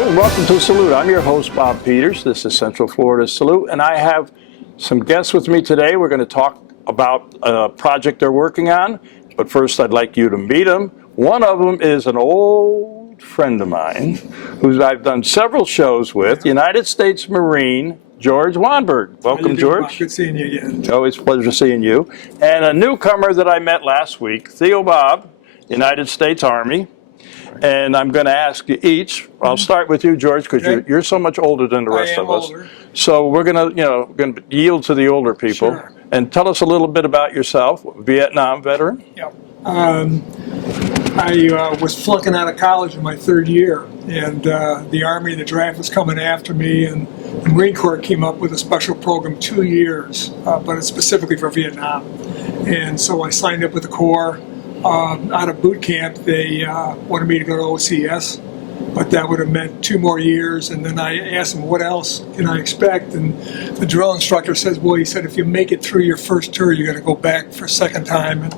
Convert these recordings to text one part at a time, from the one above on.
Hello and welcome to Salute. I'm your host, Bob Peters. This is Central Florida Salute, and I have some guests with me today. We're going to talk about a project they're working on, but first I'd like you to meet them. One of them is an old friend of mine who I've done several shows with, United States Marine, George Wanberg. Welcome, George. Good seeing you again. Always a pleasure seeing you. And a newcomer that I met last week, Theo Bob, United States Army. And I'm going to ask you each. I'll start with you, George, because you're so much older than the rest of us. Older. So we're going to yield to the older people. Sure. And tell us a little bit about yourself, Vietnam veteran. Yep. I was flunking out of college in my third year, and the Army, the draft was coming after me, and the Marine Corps came up with a special program, 2 years, but it's specifically for Vietnam. And so I signed up with the Corps. Out of boot camp, they wanted me to go to OCS, but that would have meant 2 more years. And then I asked them, what else can I expect? And the drill instructor says, well, he said, if you make it through your first tour, you're going to go back for a second time. And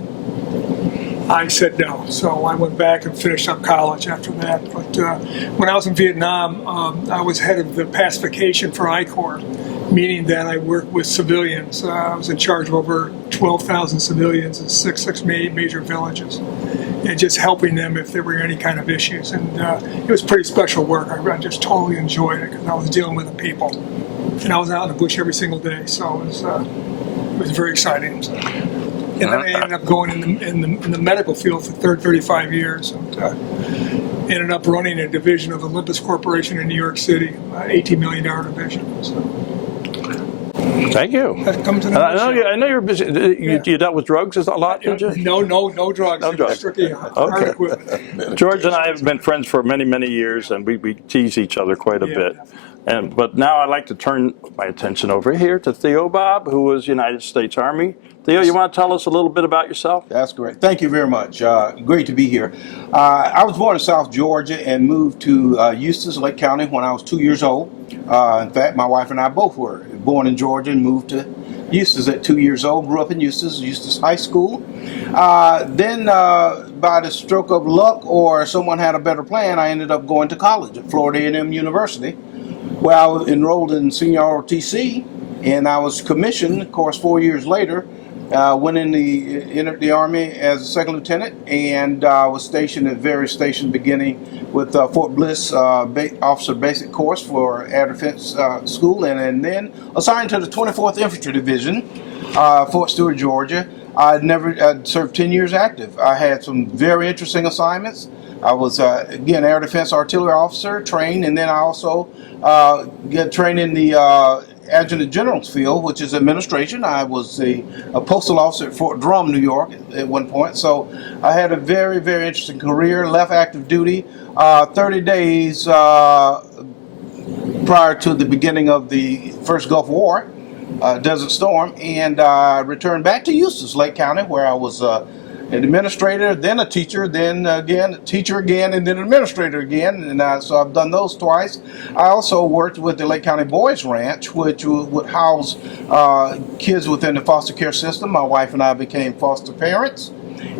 I said no. So I went back and finished up college after that. But when I was in Vietnam, I was head of the pacification for I-Corps, meaning that I worked with civilians. I was in charge of over 12,000 civilians in six major villages, and just helping them if there were any kind of issues. And it was pretty special work. I just totally enjoyed it because I was dealing with the people, and I was out in the bush every single day. So it was very exciting. And then I ended up going in the medical field for 35 years. And, ended up running a division of Olympus Corporation in New York City, $18 million division. So. Thank you. I know you're busy. You dealt with drugs a lot, did you? No drugs. No drugs. Strictly hard equipment. George and I have been friends for many, many years, and we tease each other quite a bit. But now I'd like to turn my attention over here to Theo Bob, who was United States Army. Theo, you want to tell us a little bit about yourself? That's great. Thank you very much. Great to be here. I was born in South Georgia and moved to Eustis, Lake County when I was 2 years old. In fact, my wife and I both were born in Georgia and moved to Eustis at 2 years old. Grew up in Eustis High School. Then, by the stroke of luck or someone had a better plan, I ended up going to college at Florida A&M University, where I was enrolled in senior ROTC, and I was commissioned, of course, 4 years later. Entered the Army as a second lieutenant, and was stationed at various stations, beginning with Fort Bliss Officer Basic Course for Air Defense School, and then assigned to the 24th Infantry Division, Fort Stewart, Georgia. I'd served 10 years active. I had some very interesting assignments. I was, again, Air Defense Artillery Officer, trained, and then I also got trained in the Adjutant General's field, which is administration. I was a postal officer at Fort Drum, New York at one point. So I had a very, very interesting career, left active duty 30 days prior to the beginning of the first Gulf War, Desert Storm, and returned back to Eustis, Lake County, where I was an administrator, then a teacher, then again a teacher again, and then an administrator again. And so I've done those twice. I also worked with the Lake County Boys Ranch, which would house kids within the foster care system. My wife and I became foster parents,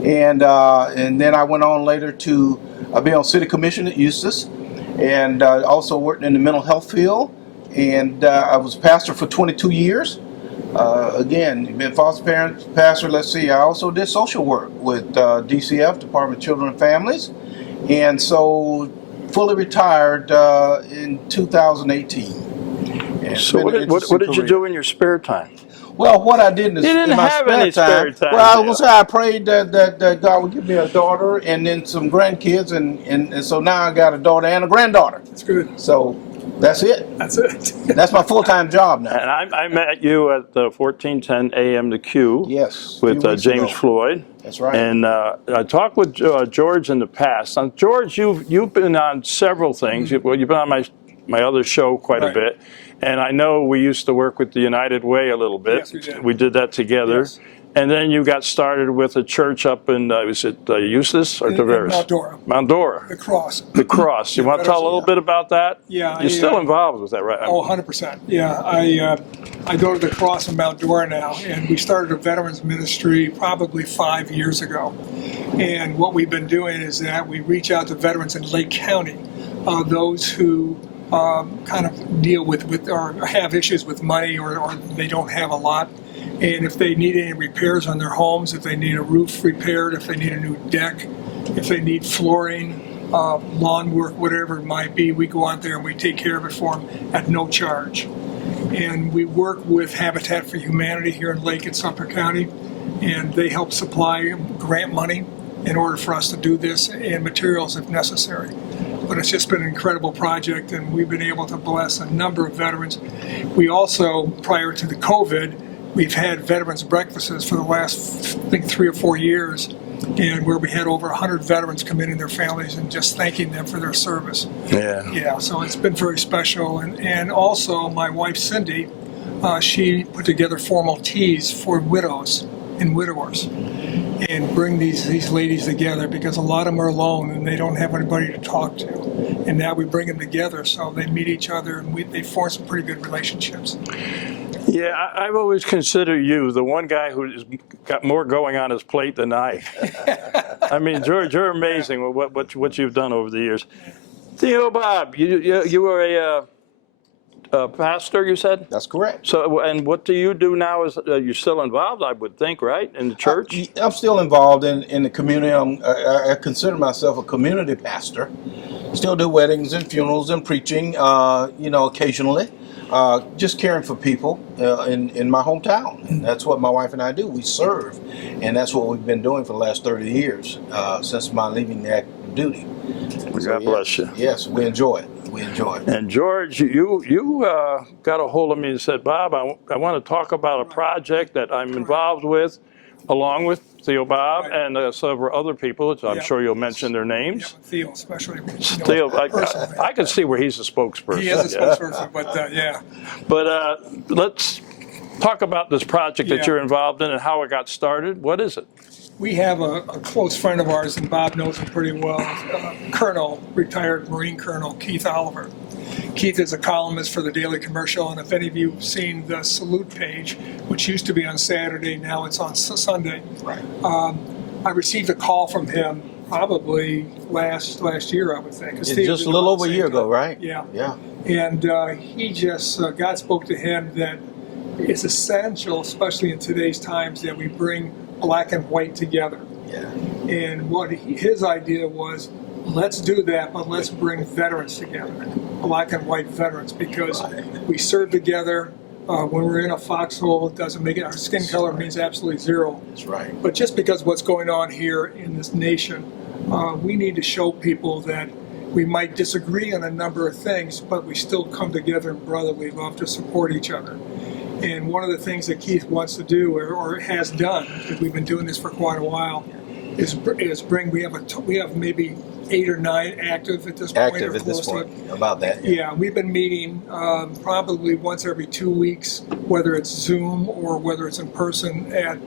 and then I went on later to be on city commission at Eustis, and also worked in the mental health field. And I was pastor for 22 years. Again, been foster parent, pastor. Let's see. I also did social work with DCF, Department of Children and Families, and so fully retired in 2018. And so what did you do in your spare time? Well, what I did in my spare time. Well, I was gonna say I prayed that God would give me a daughter and then some grandkids, and so now I got a daughter and a granddaughter. That's good. So. That's it. That's my full-time job now. And I met you at the 1410 AM to Q. Yes. With James Floyd. That's right. And I talked with George in the past. Now, George, you've been on several things. Mm-hmm. You've been on my other show quite a bit. And I know we used to work with the United Way a little bit. Yes, we did. We did that together. Yes. And then you got started with a church up in, was it Eustis or Tavares? Mount Dora. Mount Dora. The Cross. The Cross. You want to tell a little bit about that? Yeah. You're still involved with that, right? Oh, 100%. Yeah. I go to the Cross in Mount Dora now, and we started a veterans ministry probably 5 years ago. And what we've been doing is that we reach out to veterans in Lake County those who kind of deal with or have issues with money, or they don't have a lot. And if they need any repairs on their homes, if they need a roof repaired, if they need a new deck, if they need flooring, lawn work, whatever it might be, we go out there and we take care of it for them at no charge. And we work with Habitat for Humanity here in Lake and Sumter County, and they help supply grant money in order for us to do this, and materials if necessary. But it's just been an incredible project, and we've been able to bless a number of veterans. We also, prior to the COVID, we've had veterans breakfasts for the last, I think, 3 or 4 years, and where we had over 100 veterans come in and their families and just thanking them for their service. Yeah, so it's been very special. And also my wife Cindy, she put together formal teas for widows and widowers, and bring these ladies together, because a lot of them are alone and they don't have anybody to talk to. And now we bring them together so they meet each other, and they form some pretty good relationships. Yeah, I've always considered you the one guy who's got more going on his plate than I. I mean, George, you're amazing with what you've done over the years. Theo, Bob, you were a pastor, you said? That's correct. So, and what do you do now? Is you're still involved, I would think, right, in the church? I'm still involved in the community. I consider myself a community pastor. Still do weddings and funerals and preaching, occasionally. Just caring for people in my hometown. And that's what my wife and I do. We serve. And that's what we've been doing for the last 30 years, since my leaving the active duty. God bless you. Yes, we enjoy it. We enjoy it. And George, you got a hold of me and said, Bob, I want to talk about a project that I'm involved with, along with Theo, Bob, and several other people. So I'm sure you'll mention their names. Yeah, Theo especially. Theo, I can see where he's a spokesperson. He is a spokesperson, but yeah. But let's talk about this project that Yeah. you're involved in and how it got started. What is it? We have a close friend of ours, and Bob knows him pretty well, retired Marine Colonel Keith Oliver. Keith is a columnist for the Daily Commercial, and if any of you have seen the Salute page, which used to be on Saturday, now it's on Sunday. Right. I received a call from him probably last year, I would think. It's just a little over a year ago, right? Yeah. Yeah. And he just, God spoke to him that it's essential, especially in today's times, that we bring black and white together. Yeah. And what his idea was, let's do that, but let's bring veterans together, black and white veterans, because we serve together. When we're in a foxhole, it doesn't make it, our skin color means absolutely zero. That's right. But just because what's going on here in this nation, we need to show people that we might disagree on a number of things, but we still come together in brotherly love to support each other. And one of the things that Keith wants to do, or has done, because we've been doing this for quite a while, is bring. We have maybe 8 or 9 active at this point. Active at this point. About that. Yeah, we've been meeting probably once every 2 weeks, whether it's Zoom or whether it's in person at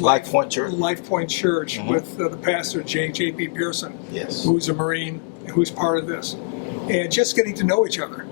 Life Point Church. Life Point Church with the pastor J.P. Pearson, Yes. who's a Marine, who's part of this, and just getting to know each other.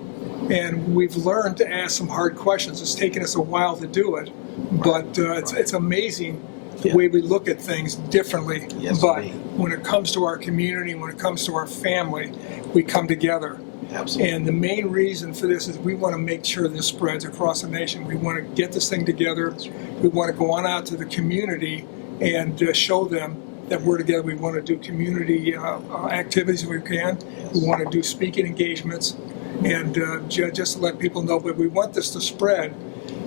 And we've learned to ask some hard questions. It's taken us a while to do it, but it's amazing the way we look at things differently. Yes, but indeed. when it comes to our community, when it comes to our family, we come together. Absolutely. And the main reason for this is we want to make sure this spreads across the nation. We want to get this thing together. We want to go on out to the community and show them that we're together. We want to do community activities if we can. We want to do speaking engagements, and just to let people know. But we want this to spread.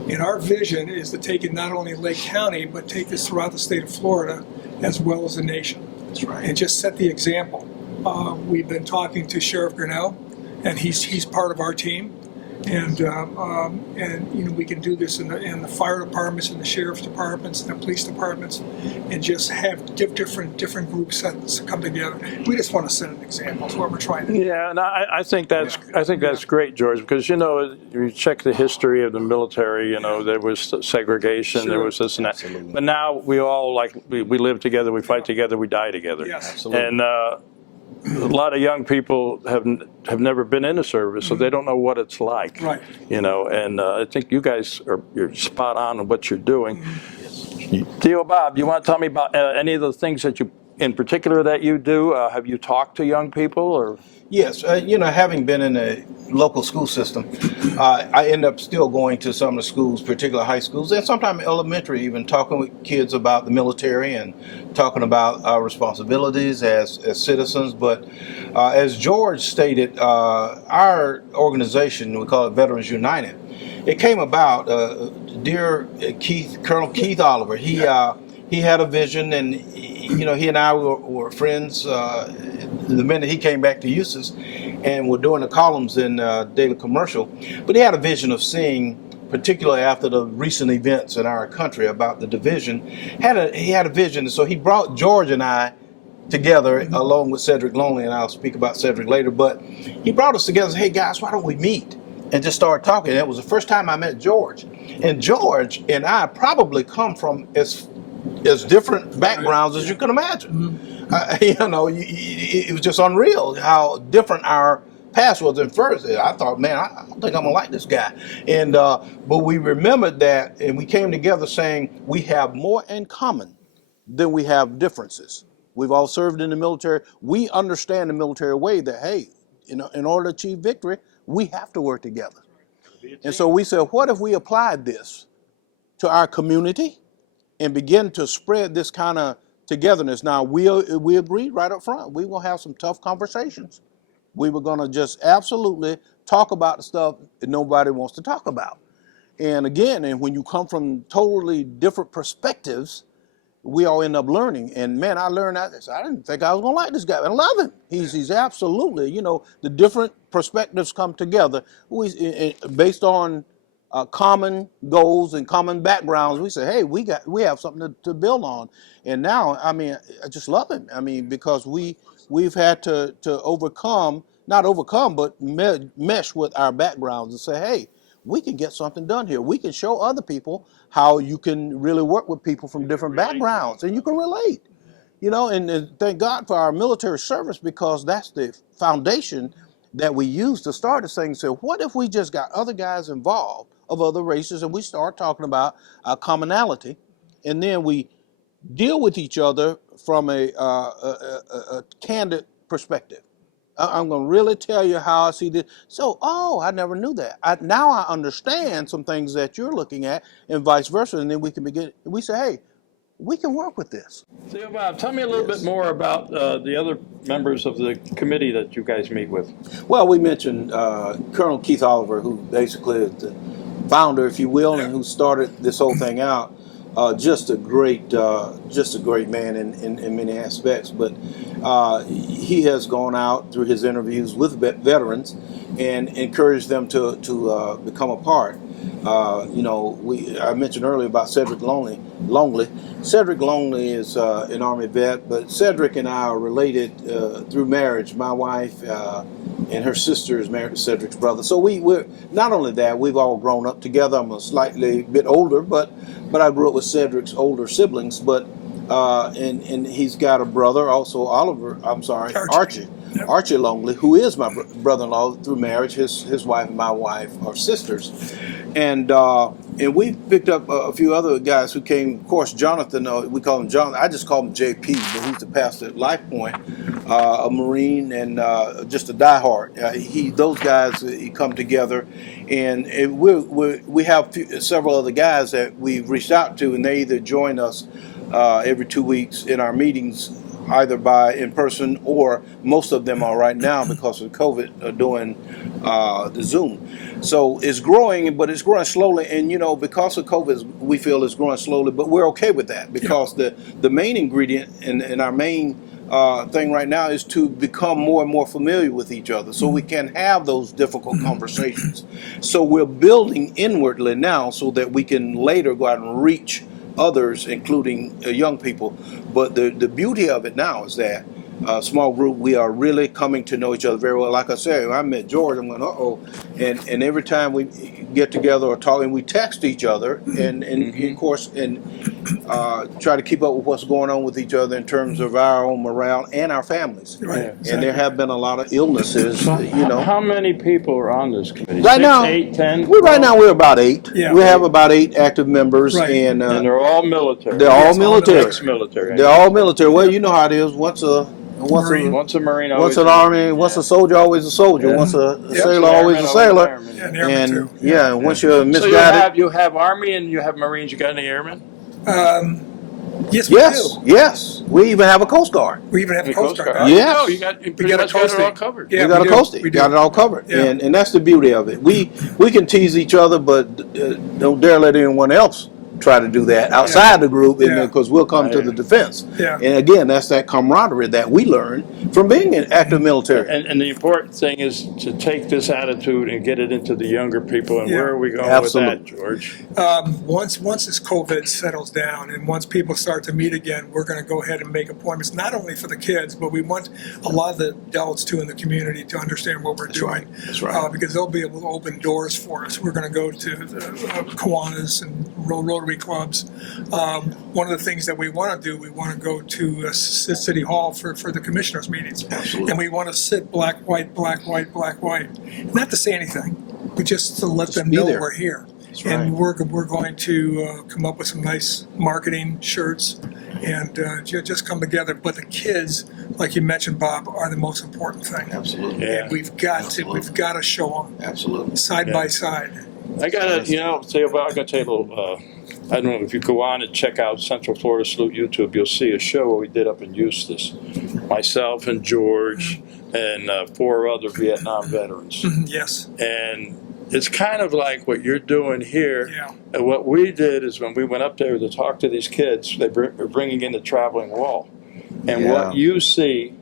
And our vision is to take it not only in Lake County, but take this throughout the state of Florida as well as the nation. That's right. And just set the example. We've been talking to Sheriff Grinnell, and he's part of our team. And we can do this in the fire departments, and the sheriff's departments, and the police departments, and just have different groups that come together. We just want to set an example. That's what we're trying to do. Yeah, and I think that's great, George, because you check the history of the military. There was segregation, there was this and that. Absolutely. But now we all we live together, we fight together, we die together. Yes. Absolutely. And a lot of young people have never been in a service, so they don't know what it's like. Right. And I think you're spot on what you're doing. Theo, Bob, you want to tell me about any of the things that you in particular that you do? Have you talked to young people or? Yes, having been in a local school system, I end up still going to some of the schools, particular high schools, and sometimes elementary, even talking with kids about the military and talking about our responsibilities as citizens. But as George stated, our organization, we call it Veterans United, it came about, dear Colonel Keith Oliver, he had a vision, and he and I were friends the minute he came back to Eustis, and we're doing the columns in Daily Commercial. But he had a vision of seeing, particularly after the recent events in our country about the division, he had a vision. So he brought George and I together along with Cedric Longley, and I'll speak about Cedric later. But he brought us together and said, hey guys, why don't we meet and just start talking? And it was the first time I met George. And George and I probably come from as different backgrounds as you can imagine. It was just unreal how different our past was. At first, I thought, man, I don't think I'm gonna like this guy. And but we remembered that, and we came together saying we have more in common than we have differences. We've all served in the military. We understand the military way that, hey, in order to achieve victory, we have to work together. And so we said, what if we applied this to our community and begin to spread this kind of togetherness? Now, we agreed right up front. We will have some tough conversations. We were going to just absolutely talk about the stuff that nobody wants to talk about. And again, when you come from totally different perspectives, we all end up learning. And man, I learned that. I didn't think I was going to like this guy. I love him. He's absolutely, the different perspectives come together. Based on common goals and common backgrounds, we say, hey, we have something to build on. And now, I just love him. Because we've had to not overcome, but mesh with our backgrounds and say, hey, we can get something done here. We can show other people how you can really work with people from different backgrounds, and you can relate. And thank God for our military service, because that's the foundation that we use to start this thing. So what if we just got other guys involved of other races, and we start talking about our commonality, and then we deal with each other from a candid perspective. I'm going to really tell you how I see this. So, I never knew that. Now I understand some things that you're looking at, and vice versa. And then we can begin. We say, hey, we can work with this. Theo, Bob, tell me a little bit more about the other members of the committee that you guys meet with. Well, we mentioned Colonel Keith Oliver, who basically is the founder, if you will, and who started this whole thing out. Just a great man in many aspects. But he has gone out through his interviews with veterans and encouraged them to become a part. I mentioned earlier about Cedric Longley. Cedric Longley is an Army vet, but Cedric and I are related through marriage. My wife and her sister is married to Cedric's brother. So we're not only that, we've all grown up together. I'm a slightly bit older, but I grew up with Cedric's older siblings. But and he's got a brother, also Archie. Yep. Archie Longley, who is my brother-in-law through marriage. His wife and my wife are sisters, and we picked up a few other guys who came. Of course, Jonathan. We call him Jonathan. I just call him JP, but he's the pastor at Life Point, a Marine and just a diehard. Those guys come together, and we have several other guys that we've reached out to, and they either join us every 2 weeks in our meetings, either by in person, or most of them are right now because of COVID doing the Zoom. So it's growing, but it's growing slowly. And because of COVID, we feel it's growing slowly, but we're okay with that, because the main ingredient and our main thing right now is to become more and more familiar with each other, so we can have those difficult conversations. So we're building inwardly now, so that we can later go out and reach others, including young people. But the beauty of it now is that small group, we are really coming to know each other very well. Like I said, when I met George, I'm going, uh-oh. And every time we get together or talk, and we text each other, and of course, try to keep up with what's going on with each other in terms of our own morale and our families. Right. And there have been a lot of illnesses, you know. How many people are on this committee? Right 6, now, 8, 10? Right now we're about 8. Yeah. We have about 8 active members, Right. and And they're all military. they're all military. Ex-military. They're all military. Well, you know how it is. Once Marine. Once a Marine, once always an Army, once a soldier, always a soldier. Yeah. Once a Yep. sailor, always a sailor. Yeah, and airmen too. And once you're So misguided. you have Army and you have Marines. You got any airmen? Yes, we Yes, do. yes. We even have a Coast Guard. We even have a Coast Guard. Oh, Yes. no, you pretty got a much got it coasting. all covered. Yeah, we got we a do. coasting. We Got do. it all covered. Yeah. And that's the beauty of it. We can tease each other, but don't dare let anyone else try to do that outside the group, Yeah. because we'll come to Yeah. the defense. Yeah. And again, that's that camaraderie that we learn from being in active military. And the important thing is to take this attitude and get it into the younger people. And Yeah. where are we going Absolutely. with that, George? Once this COVID settles down and once people start to meet again, we're going to go ahead and make appointments, not only for the kids, but we want a lot of the adults too in the community to understand what we're doing. right. That's right. Because they'll be able to open doors for us. We're going to go to the Kiwanis and Rotary clubs. One of the things that we want to do, we want to go to City Hall for the commissioners' meetings. Absolutely. And we want to sit black, white, black, white, black, white. Not to say anything, but just to let them be know there. we're here. That's And right. we're going to come up with some nice marketing shirts and just come together. But the kids, like you mentioned, Bob, are the most important thing. Absolutely. Yeah. And we've got to show them Absolutely. side Yeah. by side. I gotta, tell you, I gotta tell you a little. I don't know if you go on and check out Central Florida Salute YouTube, you'll see a show we did up in Eustis. Myself and George and 4 other Vietnam veterans, Yes. and it's kind of like what you're doing here. Yeah. And what we did is when we went up there to talk to these kids, they were bringing in the traveling wall, and what you see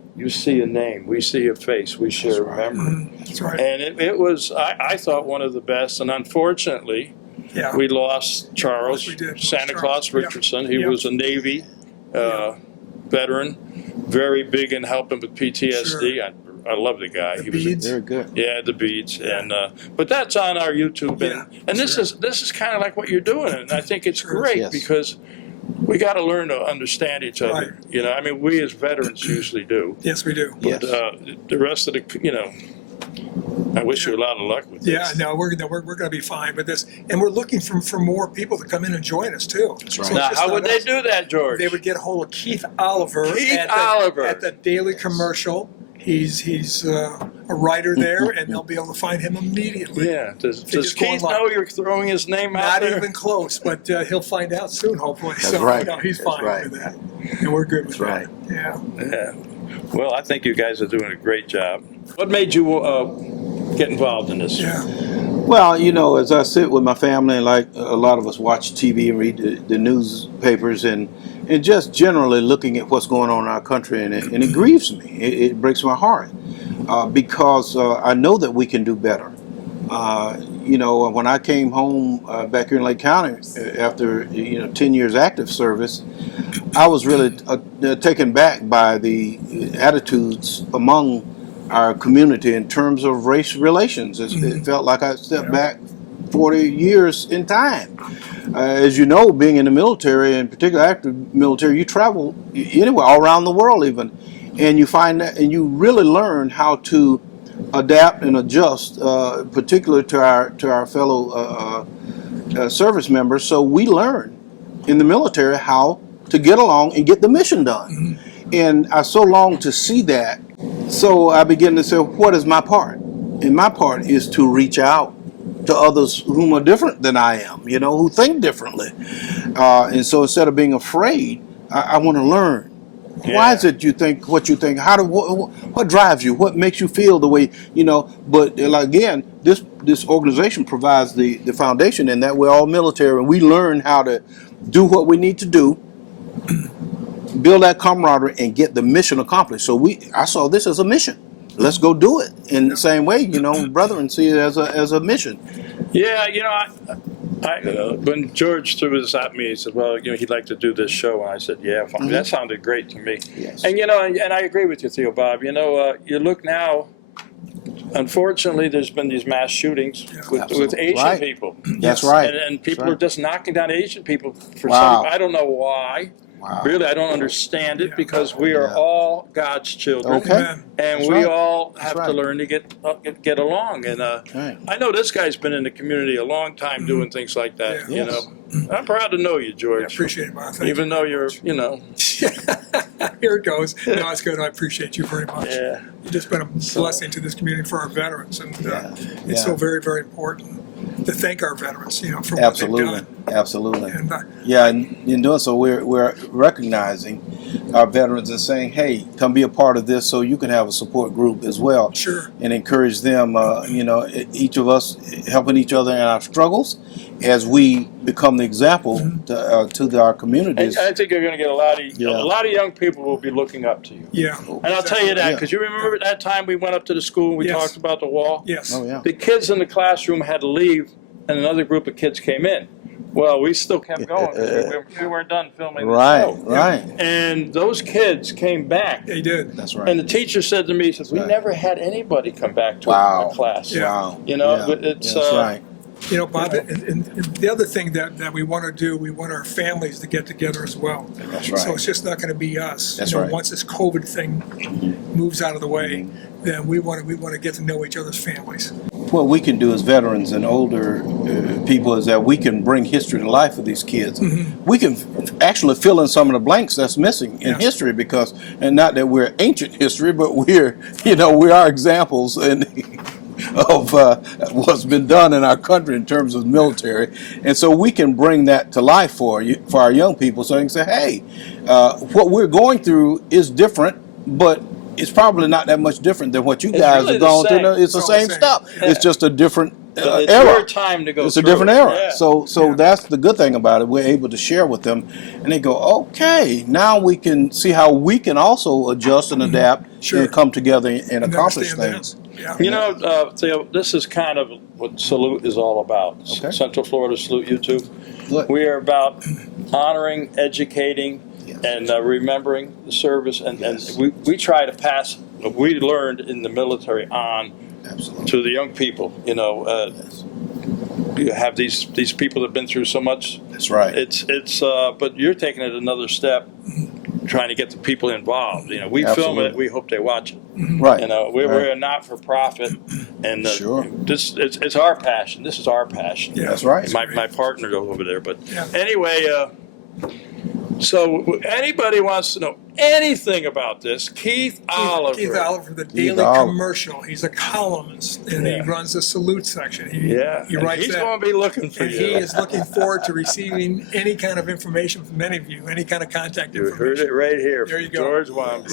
a name, we see a face, we share a memory. That's right. And it was, I thought, one of the best. And unfortunately, Yeah. we lost Charles, We did. Santa Charles, Claus Richardson. He yeah. was a Navy veteran, very big in helping with PTSD. Sure. I love the guy. The He was beads. Very good. yeah, the beads, and but that's on our YouTube, and this is kind of like what you're doing, and I think it's Sure. great Yes. because we got to learn to understand each other. Right. I mean, we as veterans usually do. Yes, we do. Yes. The rest of the, I wish you a lot of luck with Yeah, this. no, we're going to be fine with this, and we're looking for more people to come in and join us too. That's right. So Now, it's just how not would they us. do that, George? They would get a hold of Keith Oliver. Keith at Oliver. at the Daily Commercial. He's a writer there, and they'll be able to find him immediately. Yeah. Does just go Keith online. know you're throwing his name out Not there? even close, but he'll find out soon, hopefully. That's so right. no, he's That's fine right. with that, and we're good with That's that. Yeah. Yeah. Well, I think you guys are doing a great job. What made you get involved in this? Yeah. Well, as I sit with my family, and like a lot of us watch TV and read the newspapers, and just generally looking at what's going on in our country, and it grieves me. It breaks my heart because I know that we can do better. When I came home back here in Lake County after 10 years active service, I was really taken back by the attitudes among our community in terms of race relations. It felt like I stepped back 40 years in time. As you know, being in the military, in particular active military, you travel anywhere, all around the world even, and you find that, and you really learn how to adapt and adjust, particularly to our fellow service members. So we learn in the military how to get along and get the mission done. And I so long to see that. So I begin to say, what is my part? And my part is to reach out to others whom are different than I am, who think differently. And so instead of being afraid, I want to learn. Yeah. Why is it you think what you think? What drives you? What makes you feel the way, But again, this organization provides the foundation in that we're all military, and we learn how to do what we need to do, build that camaraderie, and get the mission accomplished. So I saw this as a mission. Let's go do it in the same way, brethren see it as a mission. Yeah, When George threw this at me, he said, "Well, he'd like to do this show," and I said, "Yeah, fine." That sounded great to me. Yes. And and I agree with you, Theo Bob. You look now. Unfortunately, there's been these mass shootings with Asian people. That's right. And people are just knocking down Asian people for Wow. some. I don't know why. Wow. Really, I don't understand it because we are all God's children. Okay. And we all have to learn to get along. And I know this guy's been in the community a long time doing things like that. Yeah. I'm proud to know you, George. I appreciate it, Bob. Even though you're, Here it goes. No, it's good. I appreciate you very much. Yeah. You've just been a blessing to this community for our veterans, and it's so very, very important to thank our veterans, for what they've done. Absolutely. And, And in doing so, we're recognizing our veterans and saying, hey, come be a part of this so you can have a support group as well. Sure. And encourage them, each of us helping each other in our struggles as we become the example to our communities. I think you're going to get a lot of young people will be looking up to you. Yeah. And I'll tell you that because you remember that time we went up to the school and we talked about the wall? Yes. Oh, yeah. The kids in the classroom had to leave and another group of kids came in. Well, we still kept going because we weren't done filming the show. Right. And those kids came back. They did. That's right. And the teacher said to me, he says, we never had anybody come back to a class. Yeah. Wow. It's that's right. Bob, and the other thing that we want to do, we want our families to get together as well. That's right. So it's just not going to be us. That's right. Once this COVID thing moves out of the way, then we want to get to know each other's families. What we can do as veterans and older people is that we can bring history to life for these kids. We can actually fill in some of the blanks that's missing in history because, and not that we're ancient history, but we are examples of what's been done in our country in terms of military, and so we can bring that to life for our young people, so they can say, "Hey, what we're going through is different, but it's probably not that much different than what you guys really have gone the through. It's the same stuff. Yeah. It's just a different it's era. your time to go. It's a different era. Yeah. So that's the good thing about it. We're able to share with them, and they go, "Okay, now we can see how we can also adjust and adapt and come together and accomplish things." Yeah. Theo, this is kind of what Salute is all about. Okay. Central Florida Salute YouTube. Good. We are about honoring, educating, and remembering the service, and we try to pass what we learned in the military on to the young people. You have these people that have been through so much. That's right. It's but you're taking it another step, trying to get the people involved. We film it. We hope they watch it. Right. We're a not-for-profit, and it's our passion. This is our passion. Yeah. That's right. My partner goes over there, but anyway. So anybody wants to know anything about this, Keith Oliver. Keith Oliver, the Daily Commercial. He's a columnist, and he runs the Salute section. He writes he's that. going to be looking for and you. he is looking forward to receiving any kind of information from any of you, any kind of contact You information. heard it right here There you from go. George Wanberg.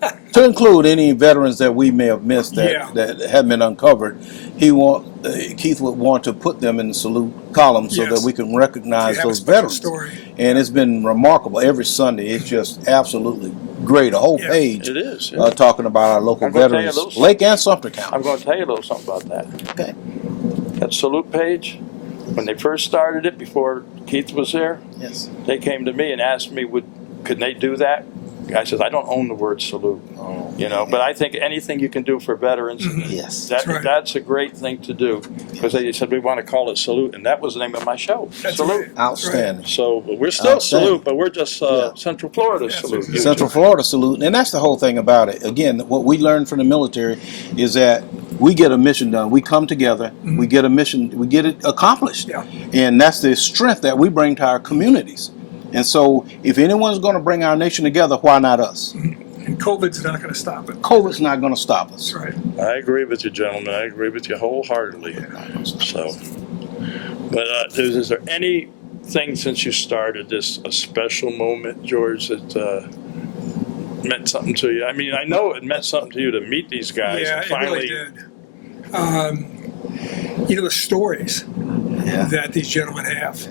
Yeah. To include any veterans that we may have missed that haven't been uncovered, Keith would want to put them in the Salute column so that we can recognize those veterans. Story. And it's been remarkable. Every Sunday, it's just absolutely great. A whole page It is. talking about our local veterans, Lake and Sumter County. I'm going to tell you a little something about that. Okay. That Salute page, when they first started it, before Keith was there, Yes. they came to me and asked me, could they do that? I said, I don't own the word salute, but I think anything you can do for veterans, Yes. that's a great thing to do. Because they said, we want to call it Salute, and that was the name of my show, Salute. Outstanding. So we're still Salute, but we're just Central Florida Salute. Central Florida Salute. And that's the whole thing about it. Again, what we learned from the military is that we get a mission done. We come together, we get a mission, we get it accomplished. Yeah. And that's the strength that we bring to our communities. And so if anyone's going to bring our nation together, why not us? And COVID's not going to stop it. COVID's not going to stop us. That's right. I agree with you, gentlemen. I agree with you wholeheartedly. So, but is there anything since you started this, a special moment, George, that meant something to you? I mean, I know it meant something to you to meet these guys. Yeah, and finally, it really did. The stories that these gentlemen have.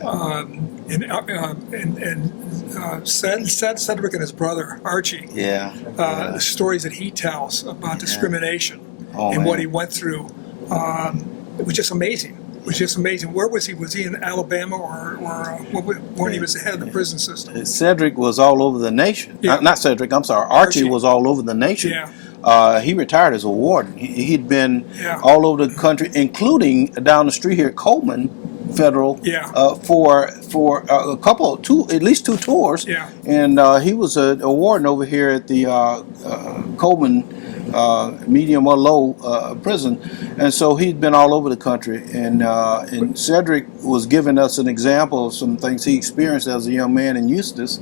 Cedric and his brother, Archie, the stories that he tells about discrimination and what he went through, it was just amazing. was just amazing. Where was he? Was he in Alabama or when he was the head of the prison system? Cedric was all over the nation. Yeah. Not Cedric, I'm sorry. Archie was all over the nation. Yeah. He retired as a warden. He'd been Yeah. all over the country, including down the street here at Coleman Federal, Yeah. for at least two tours. Yeah. And he was a warden over here at the Coleman medium or low prison, and so he'd been all over the country. And Cedric was giving us an example of some things he experienced as a young man in Eustis.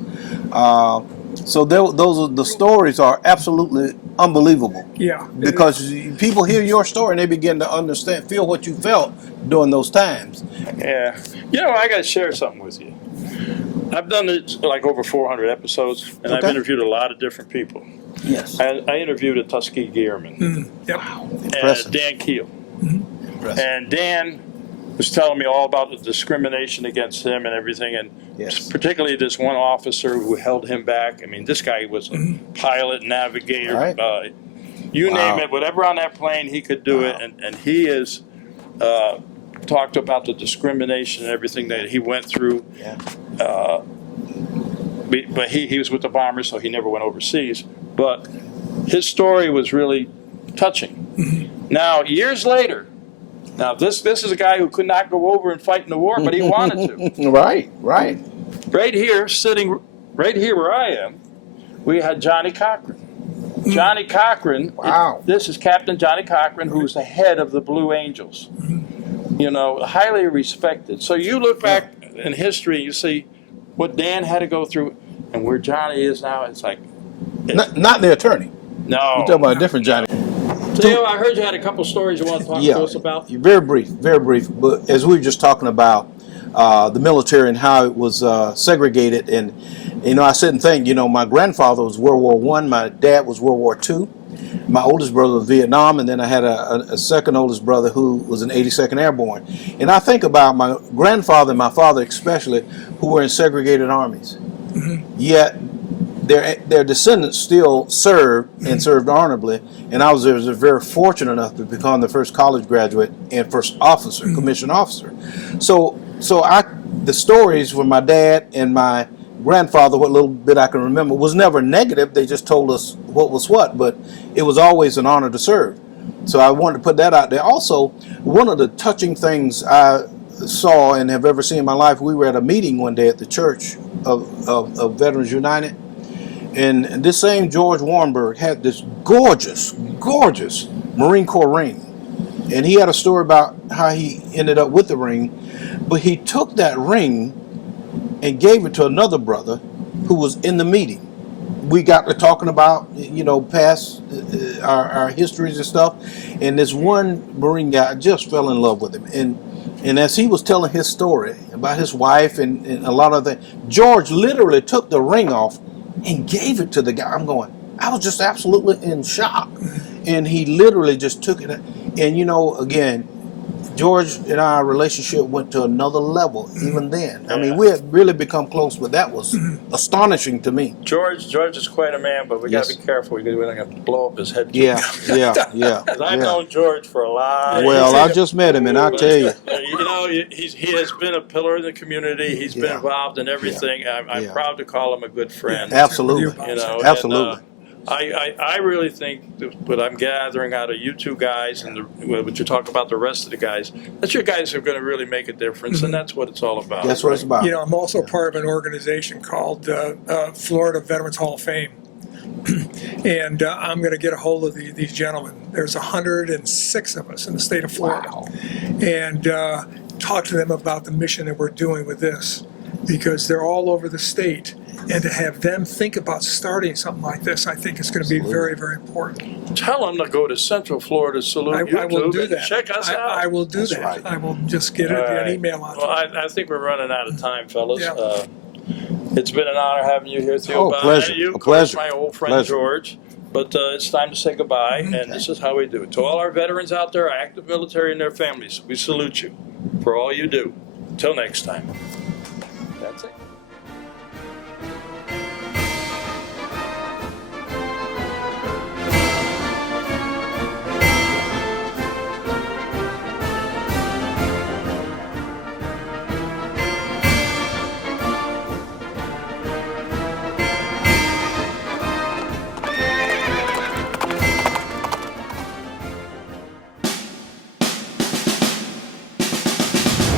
So the stories are absolutely unbelievable. Yeah. Because people hear your story and they begin to feel what you felt during those times. Yeah. I got to share something with you. I've done it like over 400 episodes, and I've Okay. interviewed a lot of different people. Yes. I interviewed a Tuskegee Airman, Yep. Impressive. Dan Keel. Impressive. And Dan was telling me all about the discrimination against him and everything, and Yes. particularly this one officer who held him back. I mean, this guy was a pilot, navigator, Right. you Wow. name it, whatever on that plane, he could do it. And he is talked about the discrimination and everything that he went through. Yeah. But he was with the bombers, so he never went overseas. But his story was really touching. Now, years later, this is a guy who could not go over and fight in the war, but he wanted to. Right. Right here, sitting right here where I am, we had Johnny Cochran. Johnny Cochran, Wow. this is Captain Johnny Cochran, who's the head of the Blue Angels. Highly respected. So you look back in history, you see what Dan had to go through, and where Johnny is now. It's like Not the attorney. no. You're talking about a different Johnny. Theo, I heard you had a couple stories you want to talk to us about. Very brief. But as we were just talking about the military and how it was segregated, and I sit and think, my grandfather was World War I, my dad was World War II, my oldest brother was Vietnam, and then I had a second oldest brother who was in 82nd Airborne. And I think about my grandfather and my father especially, who were in segregated armies. Yet their descendants still served and served honorably, and I was very fortunate enough to become the first college graduate and first officer, commissioned officer. So the stories from my dad and my grandfather, what little bit I can remember, was never negative. They just told us what was what, but it was always an honor to serve. So I wanted to put that out there. Also, one of the touching things I saw and have ever seen in my life, we were at a meeting one day at the church of Veterans United, and this same George Wanberg had this gorgeous Marine Corps ring. And he had a story about how he ended up with the ring, but he took that ring and gave it to another brother who was in the meeting. We got to talking about, past our histories and stuff, and this one Marine guy just fell in love with him. And as he was telling his story about his wife and a lot of things, George literally took the ring off and gave it to the guy. I was just absolutely in shock. And he literally just took it. And, again, George and our relationship went to another level even then. I mean, we had really become close, but that was astonishing to me. George is quite a man, but we got to be careful because we're going to blow up his head. Yeah. 'Cause I've known George for a lot. Well, I just met him, and I'll tell you. He has been a pillar in the community. He's been involved in everything. I'm proud to call him a good friend. Absolutely. Absolutely. I really think that what I'm gathering out of you two guys and what you talk about the rest of the guys, that you guys are going to really make a difference, and that's what it's all about. That's what it's about. I'm also part of an organization called Florida Veterans Hall of Fame. And I'm going to get a hold of these gentlemen. There's 106 of us in the state of Florida. Wow. And talk to them about the mission that we're doing with this, because they're all over the state. And to have them think about starting something like this, I think is going to be very, very important. Tell them to go to Central Florida Salute I YouTube will do and that. check us out. I will do that. right. I will just get an email out. Well, I think we're running out of time, fellas. Yeah. It's been an honor having you here, Theo. Pleasure. And you, A of course, pleasure. my old friend Pleasure. George. But it's time to say goodbye, and this is how we do it. To all our veterans out there, our active military and their families, we salute you for all you do. Until next time. That's it.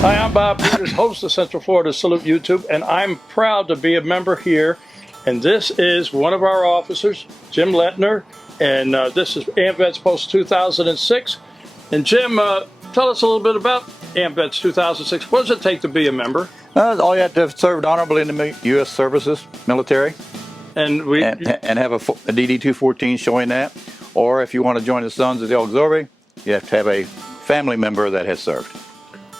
Hi, I'm Bob Peters, host of Central Florida Salute YouTube, and I'm proud to be a member here. And this is one of our officers, Jim Lettner, and this is AMVETS Post 2006. And Jim, tell us a little bit about AMVETS 2006. What does it take to be a member? All you have to have served honorably in the U.S. services, military, And and have a DD-214 showing that. Or if you want to join the Sons of the Auxiliary, you have to have a family member that has served.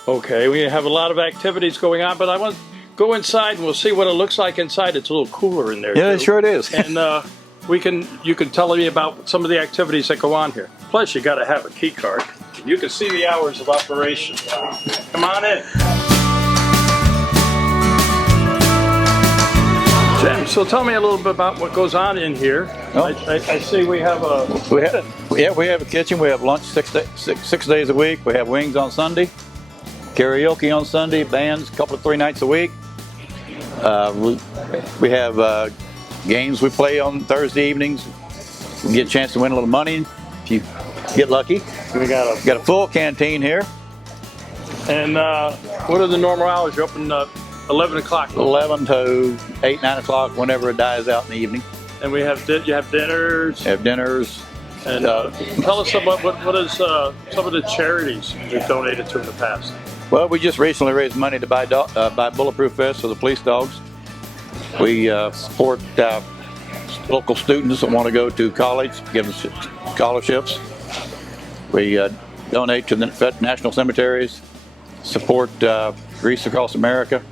Okay, we have a lot of activities going on, but I want to go inside and we'll see what it looks like inside. It's a little cooler in there. Yeah, too. sure it is. And you can tell me about some of the activities that go on here. Plus, you got to have a key card. You can see the hours of operation. Come on in. Jim, so tell me a little bit about what goes on in here. Oh. I see we have a we have a kitchen. We have lunch six days a week. We have wings on Sunday, karaoke on Sunday, bands a 3 nights a week. We have games we play on Thursday evenings. We get a chance to win a little money if you get lucky. we got Got a full canteen here. And what are the normal hours? You're open 11 o'clock. 11 to 8, 9 o'clock, whenever it dies out in the evening. And you have dinners. Have dinners. And tell us about what is some of the charities you've donated to in the past. Well, we just recently raised money to buy bulletproof vests for the police dogs. We support local students that want to go to college, give them scholarships. We donate to the national cemeteries, support Greece Across America.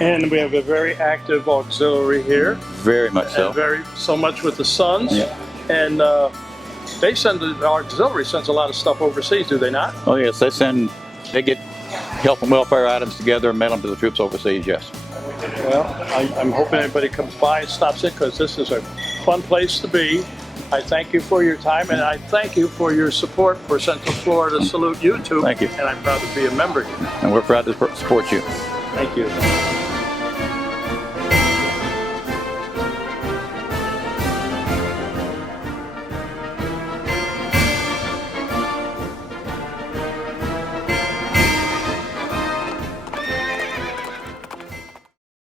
And we have a very active auxiliary here. Very much so. And so much with the Sons. Yeah. And the auxiliary sends a lot of stuff overseas, do they not? Oh yes, they get health and welfare items together and mail them to the troops overseas, yes. Well, I'm hoping everybody comes by and stops in because this is a fun place to be. I thank you for your time, and I thank you for your support for Central Florida Salute YouTube. Thank you. And I'm proud to be a member here. And we're proud to support you. Thank you.